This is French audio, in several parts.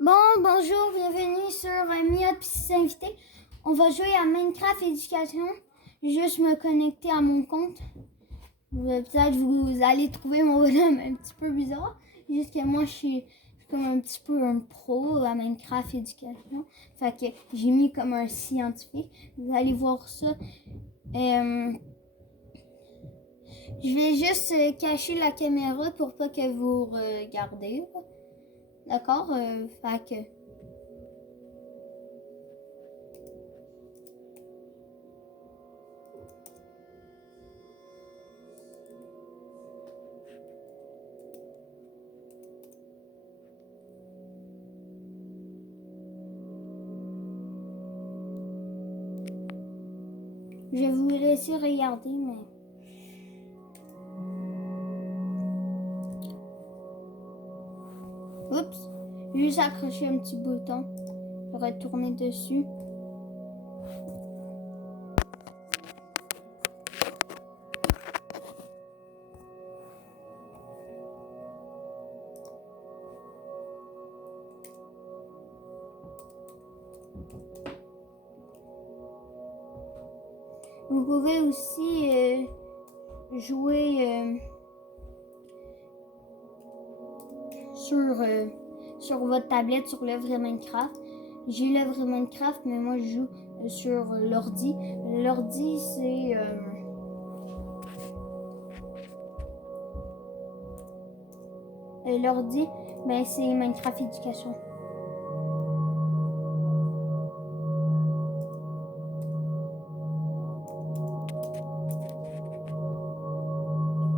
Bonjour, bienvenue sur Mia Petits Invités. On va jouer à Minecraft Éducation. Juste me connecter à mon compte. Peut-être vous allez trouver mon bonhomme un petit peu bizarre. Juste que moi, je suis comme un petit peu un pro à Minecraft Éducation. Fait que j'ai mis comme un scientifique. Vous allez voir ça. Je vais juste cacher la caméra pour pas que vous regardez. D'accord? Fait que... Je vais vous laisser regarder, mais... Oups! J'ai juste accroché un petit bouton. Je vais retourner dessus. Vous pouvez aussi jouer sur votre tablette, sur l'œuvre Minecraft. J'ai l'œuvre Minecraft, mais moi je joue sur l'ordi. L'ordi, c'est... l'ordi, ben, c'est Minecraft Éducation.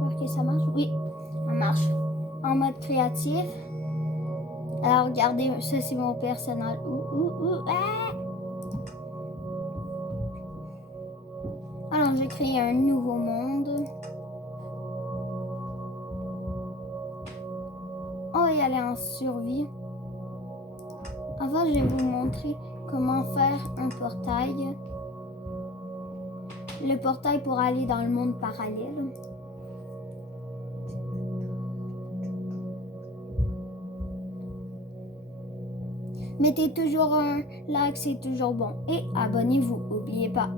J'espère que ça marche. Oui, ça marche. En mode créatif. Alors, regardez, ça c'est mon personnage. Ah! Alors, j'ai créé un nouveau monde. On va y aller en survie. Avant, je vais vous montrer comment faire un portail. Le portail pour aller dans le monde parallèle. Mettez toujours un like, c'est toujours bon. Et abonnez-vous, n'oubliez pas.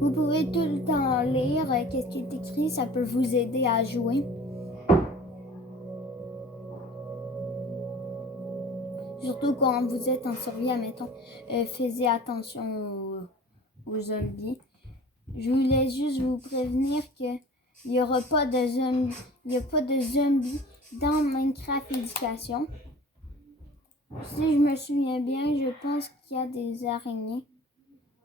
Vous pouvez tout le temps lire qu'est-ce qui est écrit, ça peut vous aider à jouer. Surtout quand vous êtes en survie, admettons, faites attention aux zombies. Je voulais juste vous prévenir qu'il n'y aura pas de zombies. Il n'y a pas de zombies dans Minecraft Éducation. Si je me souviens bien, je pense qu'il y a des araignées.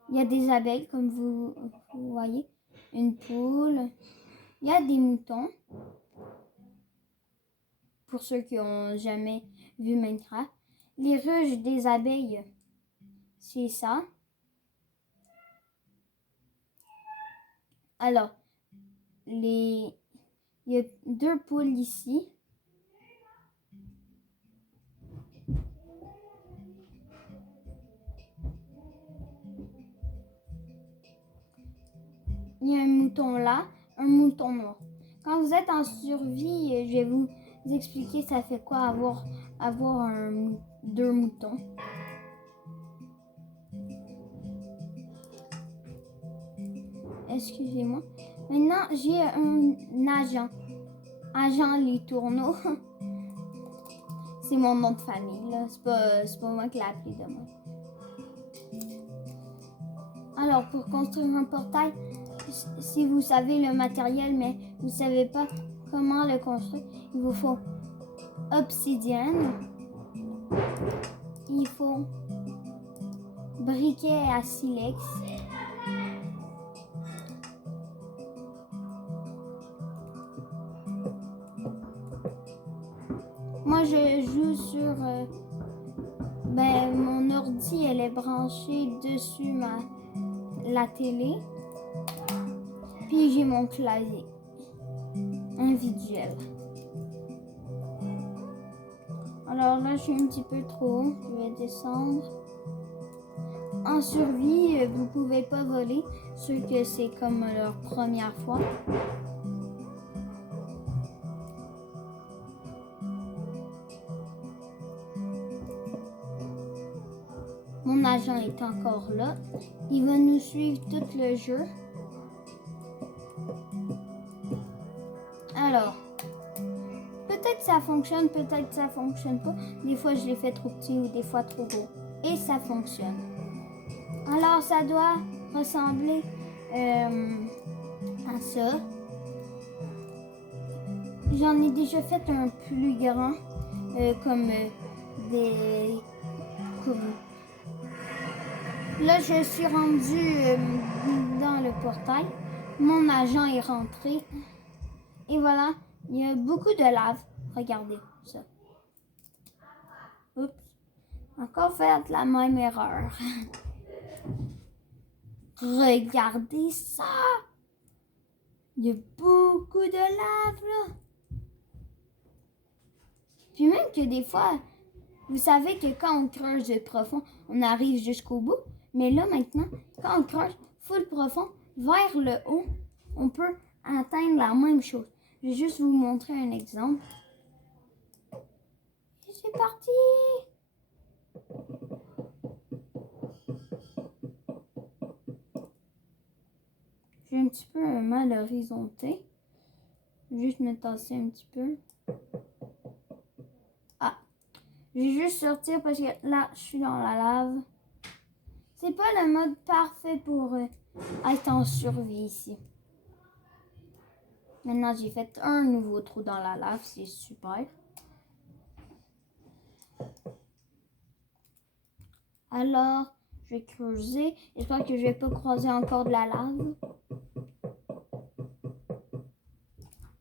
Il y a des abeilles, comme vous voyez. Une poule. Il y a des moutons. Pour ceux qui n'ont jamais vu Minecraft. Les ruches des abeilles, c'est ça. Alors, il y a 2 poules ici. Il y a un mouton là, un mouton noir. Quand vous êtes en survie, je vais vous expliquer ça fait quoi avoir 2 moutons. Excusez-moi. Maintenant, j'ai un agent. Agent Les Tourneaux. C'est mon nom de famille, là. C'est pas moi qui l'ai appelé de moi. Alors, pour construire un portail, si vous savez le matériel, mais vous ne savez pas comment le construire, il vous faut obsidienne. Il faut briquet à silex. Moi, je joue sur... mon ordi, elle est branchée dessus la télé. Puis j'ai mon clavier individuel. Alors là, je suis un petit peu trop haut. Je vais descendre. En survie, vous pouvez pas voler. Ceux que c'est comme leur première fois. Mon agent est encore là. Il va nous suivre tout le jeu. Alors, peut-être ça fonctionne, peut-être ça fonctionne pas. Des fois, je l'ai fait trop petit ou des fois trop gros. Et ça fonctionne. Alors, ça doit ressembler à ça. J'en ai déjà fait un plus grand, comme des... Comme... Là, je suis rendue dans le portail. Mon agent est rentré. Et voilà, il y a beaucoup de lave. Regardez ça. Oups. Encore fait la même erreur. Regardez ça. Il y a beaucoup de lave là. Puis même que des fois, vous savez que quand on creuse profond, on arrive jusqu'au bout. Mais là maintenant, quand on creuse full profond, vers le haut, on peut atteindre la même chose. Je vais juste vous montrer un exemple. Et c'est parti! J'ai un petit peu mal horizonté. Je vais juste me tasser un petit peu. Ah! Je vais juste sortir parce que là, je suis dans la lave. C'est pas le mode parfait pour être en survie ici. Maintenant, j'ai fait un nouveau trou dans la lave. C'est super. Alors, je vais creuser. J'espère que je vais pas croiser encore de la lave.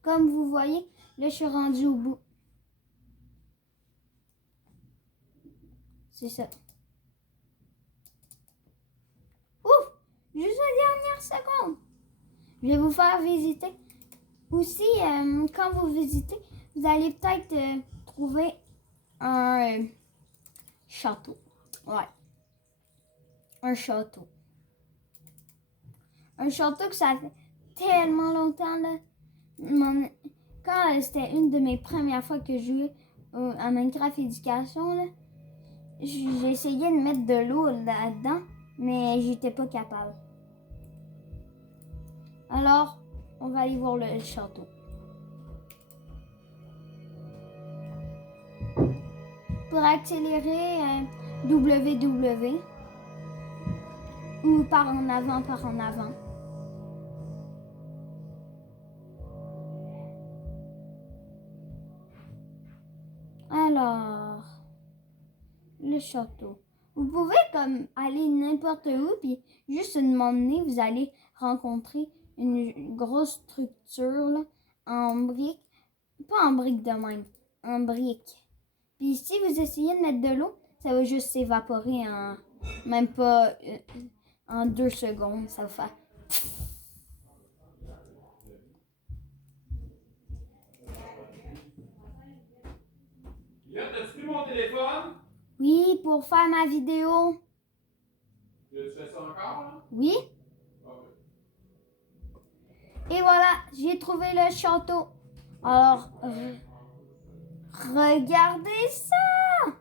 Comme vous voyez, là, je suis rendue au bout. C'est ça. Ouf! Juste la dernière seconde. Je vais vous faire visiter. Aussi, quand vous visitez, vous allez peut-être trouver un château. Ouais. Un château. Un château que ça fait tellement longtemps, là. Quand c'était une de mes premières fois que je jouais à Minecraft Éducation, là, j'ai essayé de mettre de l'eau là-dedans, mais j'étais pas capable. Alors, on va aller voir le château. Pour accélérer, WW. Ou par en avant, par en avant. Alors, le château. Vous pouvez comme aller n'importe où, puis juste m'emmener, vous allez rencontrer une grosse structure là, en briques. Pas en briques de même, en briques. Puis si vous essayez de mettre de l'eau, ça va juste s'évaporer en même pas en 2 secondes. Ça va faire. Là, as-tu pris mon téléphone? Oui, pour faire ma vidéo. Tu fais ça encore, là? Oui. Ok. Et voilà, j'ai trouvé le château. Alors, regardez ça!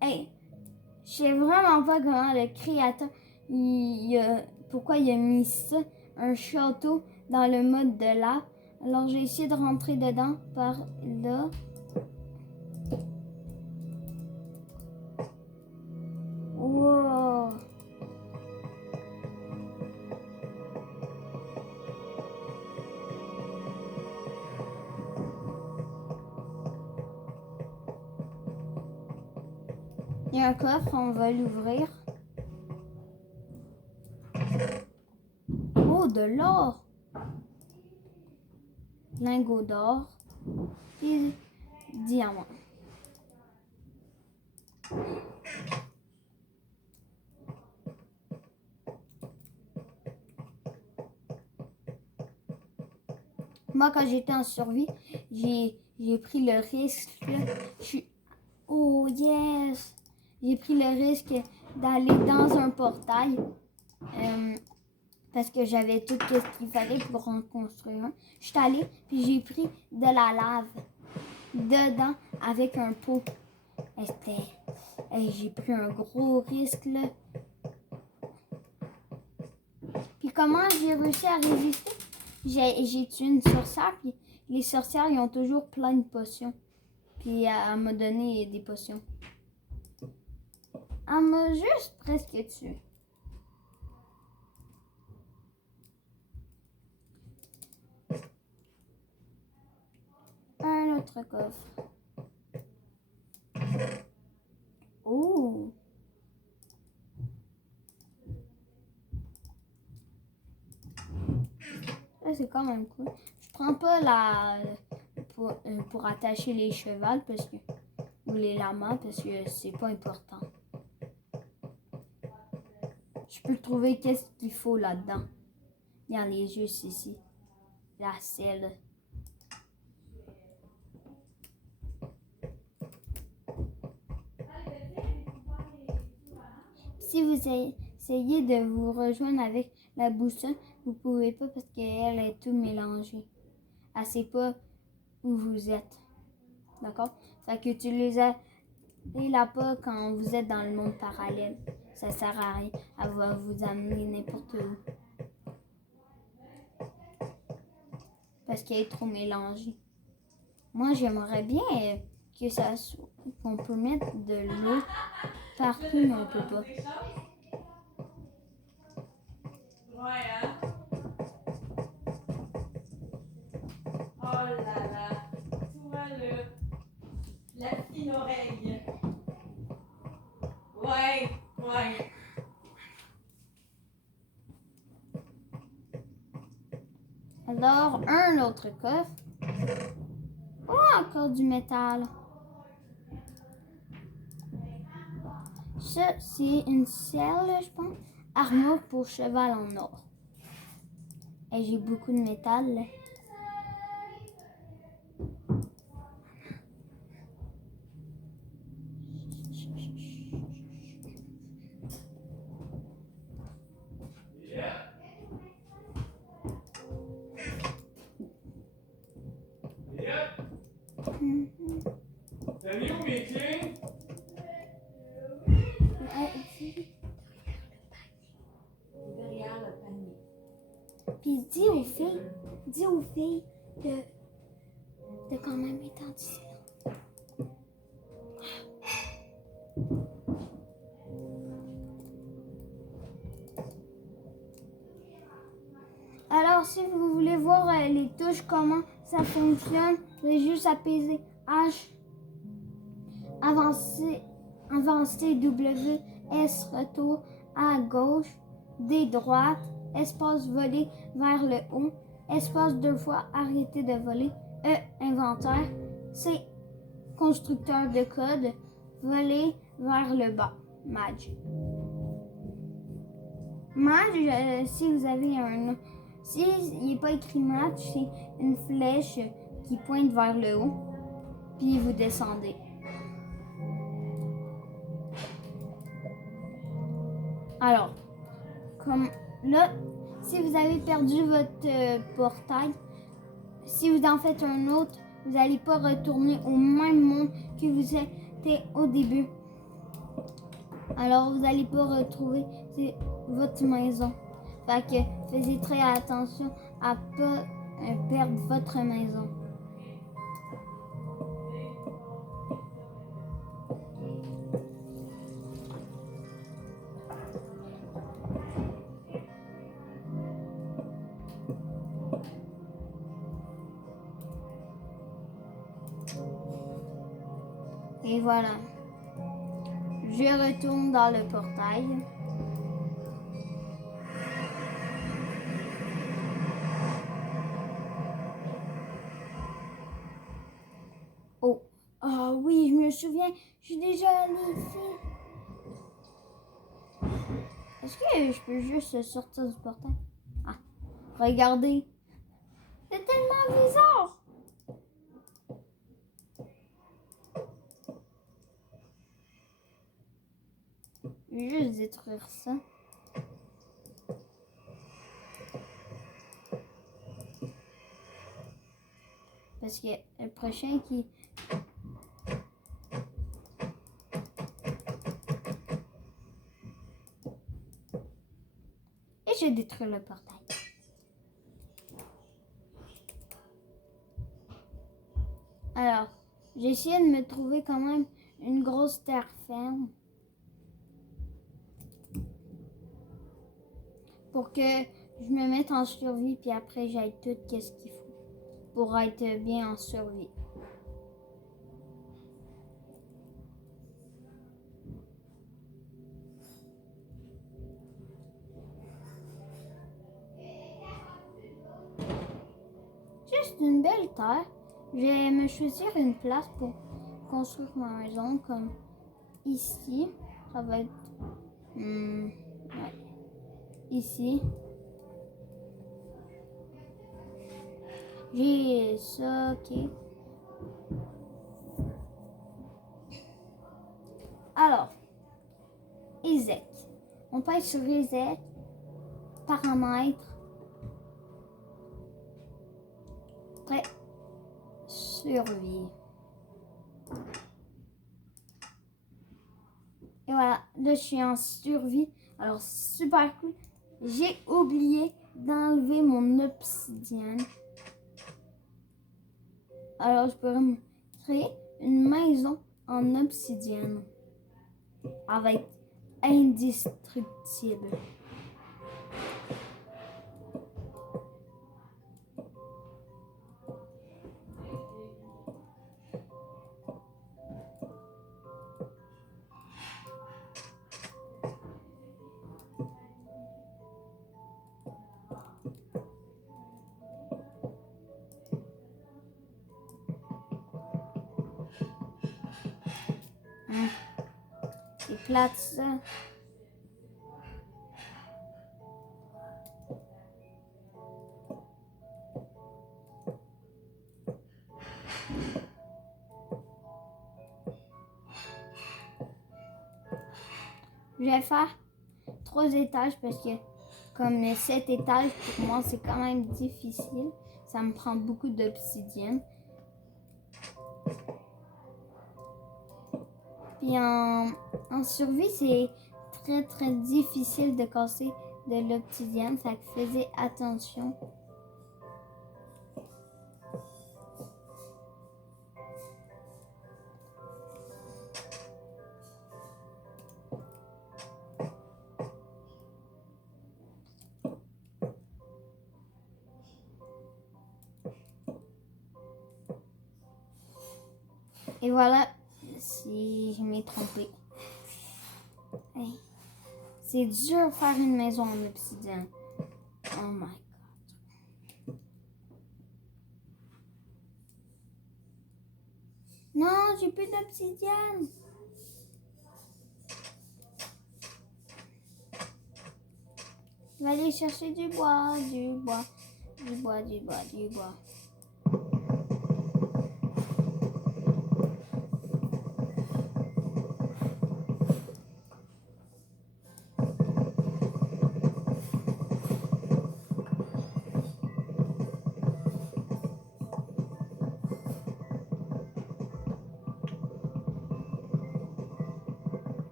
Hey, je sais vraiment pas comment le créateur, pourquoi il a mis ça, un château dans le mode de là. Alors, j'ai essayé de rentrer dedans par là. Wow! Il y a un coffre, on va l'ouvrir. Oh, de l'or! Lingots d'or et diamants. Moi, quand j'étais en survie, j'ai pris le risque. yes! J'ai pris le risque d'aller dans un portail. Parce que j'avais tout ce qu'il fallait pour en construire un. Je suis allée, puis j'ai pris de la lave dedans avec un pot. J'ai pris un gros risque, là. Puis comment j'ai réussi à résister? J'ai tué une sorcière, puis les sorcières, ils ont toujours plein de potions. Puis elle m'a donné des potions. Elle m'a juste presque tué. Un autre coffre. Oh! Ça, c'est quand même cool. Je prends pas la... pour attacher les chevals parce que... ou les lamas parce que c'est pas important. Je peux trouver qu'est-ce qu'il faut là-dedans. Il y a les juste ici. La selle. Si vous essayez de vous rejoindre avec la boussole, vous pouvez pas parce qu'elle est tout mélangée. Elle sait pas où vous êtes. D'accord? Fait que utilisez-la pas quand vous êtes dans le monde parallèle. Ça sert à rien. Elle va vous amener n'importe où. Parce qu'elle est trop mélangée. Moi, j'aimerais bien que ça soit, qu'on peut mettre de l'eau partout, mais on peut pas. Ouais, hein? Oh là là! Tu vois la fine oreille. Ouais, ouais. Alors, un autre coffre. Oh, encore du métal. Ça, c'est une selle, je pense. Armure pour cheval en or. Et j'ai beaucoup de métal, là. T'as mis où mes clés? Derrière le panier. Puis dis aux filles de quand même étendre ici. Alors, si vous voulez voir les touches, comment ça fonctionne, vous avez juste apaiser H, avancer W, S, retour à gauche, D, droite, espace voler vers le haut, espace 2 fois arrêter de voler, E, inventaire, C, constructeur de code, voler vers le bas, Mage. Mage, si vous avez un... Si il n'est pas écrit match, c'est une flèche qui pointe vers le haut, puis vous descendez. Alors, comme là, si vous avez perdu votre portail, si vous en faites un autre, vous n'allez pas retourner au même monde que vous étiez au début. Alors, vous n'allez pas retrouver votre maison. Fait que faites très attention à ne pas perdre votre maison. Et voilà. Je retourne dans le portail. Oh. Ah oui, je me souviens. Je suis déjà allée ici. Est-ce que je peux juste sortir du portail? Ah, regardez. C'est tellement bizarre. vais juste détruire ça. Parce que le prochain qui... Et je détruis le portail. Alors, j'ai essayé de me trouver quand même une grosse terre ferme. Pour que je me mette en survie, puis après j'aille tout qu'est-ce qu'il faut pour être bien en survie. Juste une belle terre. Je vais me choisir une place pour construire ma maison, comme ici. Ça va être ouais, ici. J'ai ça, ok. Alors, Isaac. On peut être sur Isaac, paramètres, après survie. Et voilà, là je suis en survie. Alors super cool. J'ai oublié d'enlever mon obsidienne. Alors je pourrais me créer une maison en obsidienne. Elle va être indestructible. C'est plate ça. Je vais faire 3 étages parce que comme les 7 étages pour moi c'est quand même difficile. Ça me prend beaucoup d'obsidienne. Puis en survie c'est très difficile de casser de l'obsidienne. Ça faisait attention. Et voilà, si je m'ai trompé. Hey. C'est dur de faire une maison en obsidienne. Oh my god. Non, j'ai plus d'obsidienne. Je vais aller chercher du bois.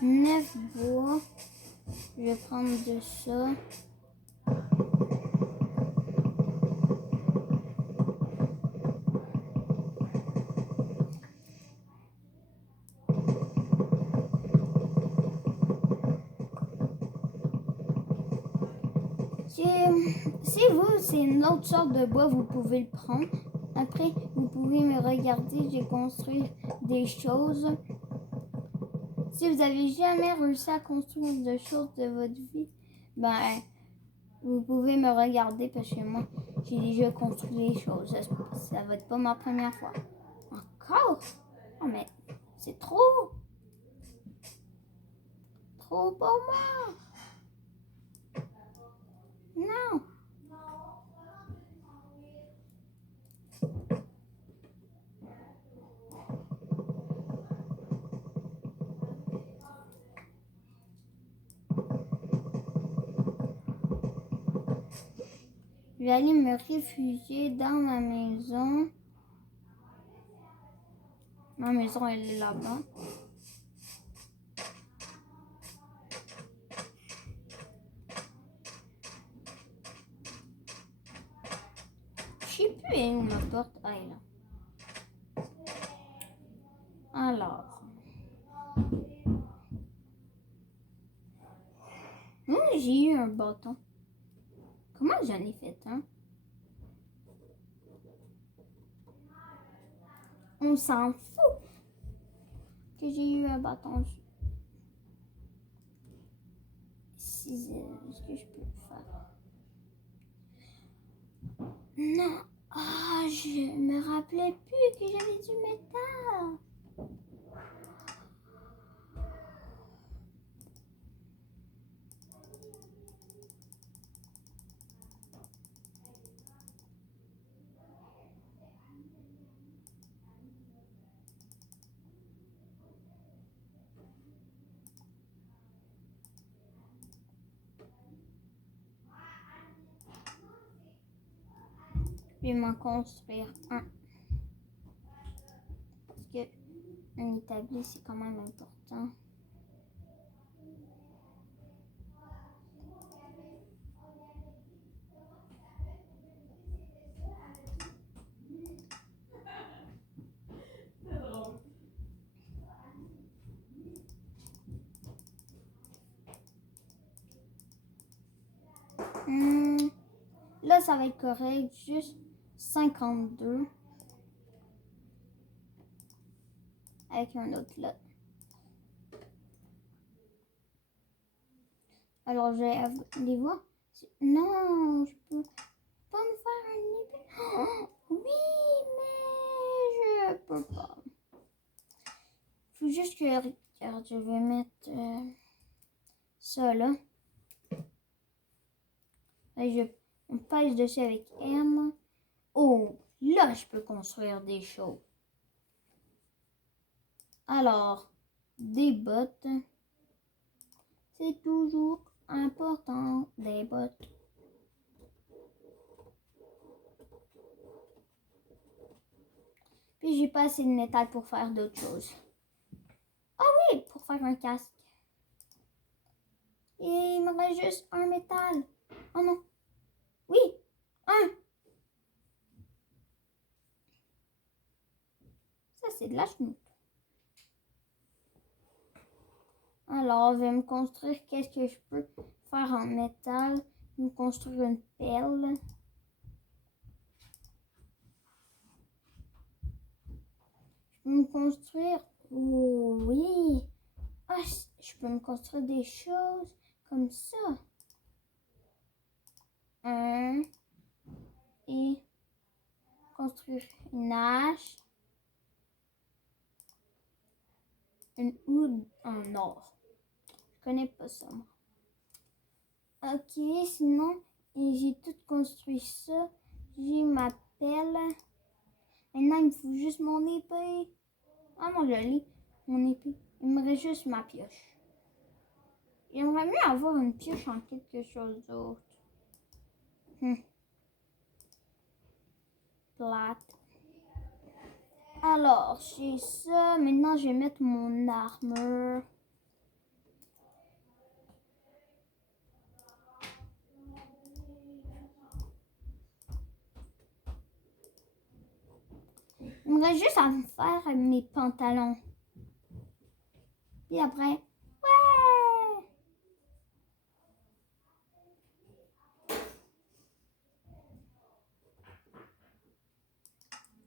Neuf bois. Je vais prendre de ça. Si vous, c'est une autre sorte de bois, vous pouvez le prendre. Après, vous pouvez me regarder, j'ai construit des choses. Si vous avez jamais réussi à construire des choses de votre vie, ben, Vous pouvez me regarder parce que moi, j'ai déjà construit les choses. Ça va être pas ma première fois. Encore? Oh, mais c'est trop! Trop pour moi! Non! Je vais aller me réfugier dans ma maison. Ma maison, elle est là-bas. Je sais plus elle est où ma porte. Ah, elle est là. Alors. J'ai eu un bâton. Comment j'en ai fait un? On s'en fout que j'ai eu un bâton. Est-ce que je peux le faire? Non. Ah, je me rappelais plus que j'avais du métal. Je vais m'en construire un. Parce que un établi, c'est quand même important. C'est drôle. Là, ça va être correct. Juste 52. Avec un autre là. Alors, je vais aller voir. Non, je peux pas me faire un épée. Oh, oui, mais je peux pas. Faut juste que, regarde, je vais mettre ça là. Et on pèse dessus avec M. Oh, là, je peux construire des choses. Alors, des bottes. C'est toujours important, des bottes. Puis j'ai pas assez de métal pour faire d'autres choses. Ah oui, pour faire un casque. Et il me reste juste un métal. Oh non. Oui, un. Ça, c'est de la chenoute. Alors, je vais me construire qu'est-ce que je peux faire en métal. Je vais me construire une pelle. Je peux me construire... Oh oui. Ah, je peux me construire des choses comme ça. Et construire une hache. Une houle en or. Je connais pas ça, moi. Ok, sinon, j'ai tout construit ça. J'ai ma pelle. Maintenant, il me faut juste mon épée. Ah non, je l'ai, mon épée. Il me reste juste ma pioche. J'aimerais mieux avoir une pioche en quelque chose d'autre. Plate. Alors, j'ai ça. Maintenant, je vais mettre mon armure. Il me reste juste à faire mes pantalons. Puis après, ouais!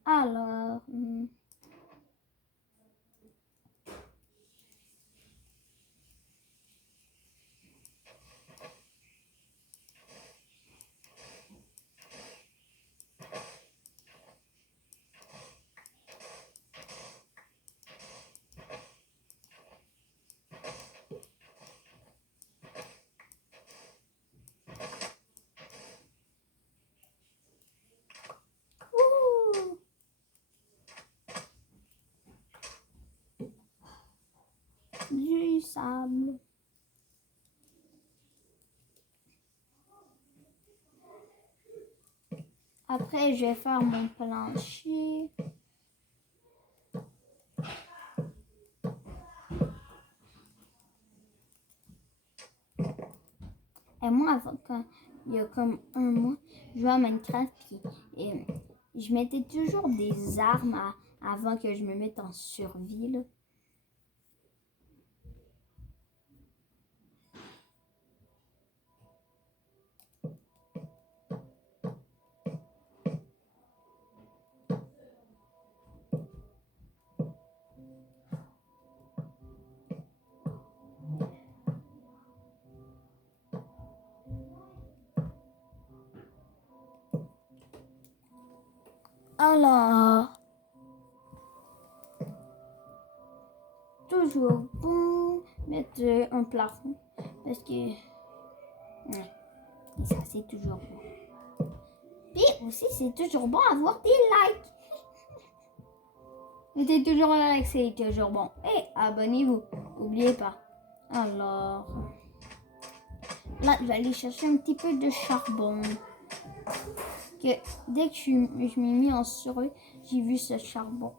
Alors, sable. Après, je vais faire mon plancher. Et moi, il y a comme un mois, je jouais à Minecraft et je mettais toujours des armes avant que je me mette en survie, là. Alors, toujours bon mettre un plafond parce que ouais, et ça c'est toujours bon. Puis aussi c'est toujours bon avoir des likes. Mettez toujours un like, c'est toujours bon. Et abonnez-vous, n'oubliez pas. Alors, là je vais aller chercher un petit peu de charbon. Que dès que je m'ai mis en survie, j'ai vu ce charbon.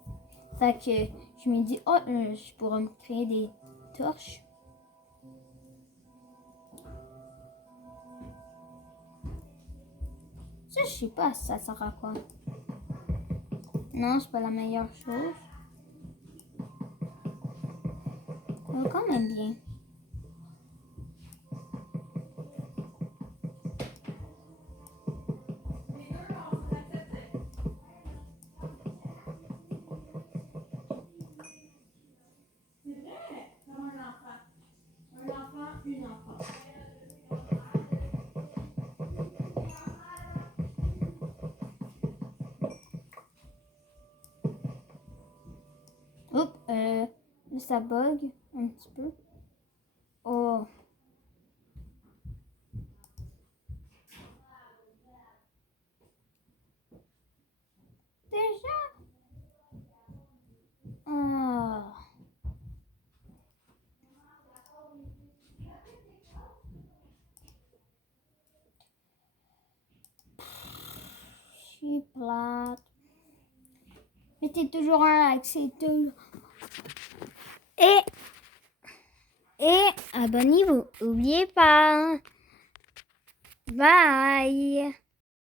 Fait que je me dis, oh, je pourrais me créer des torches. Ça, je sais pas, ça sert à quoi. Non, c'est pas la meilleure chose. Ça va quand même bien. Oups, ça bug un petit peu. Oh. Déjà? Ah. Je suis plate. Mettez toujours un like, c'est tout. Et abonnez-vous, n'oubliez pas. Bye.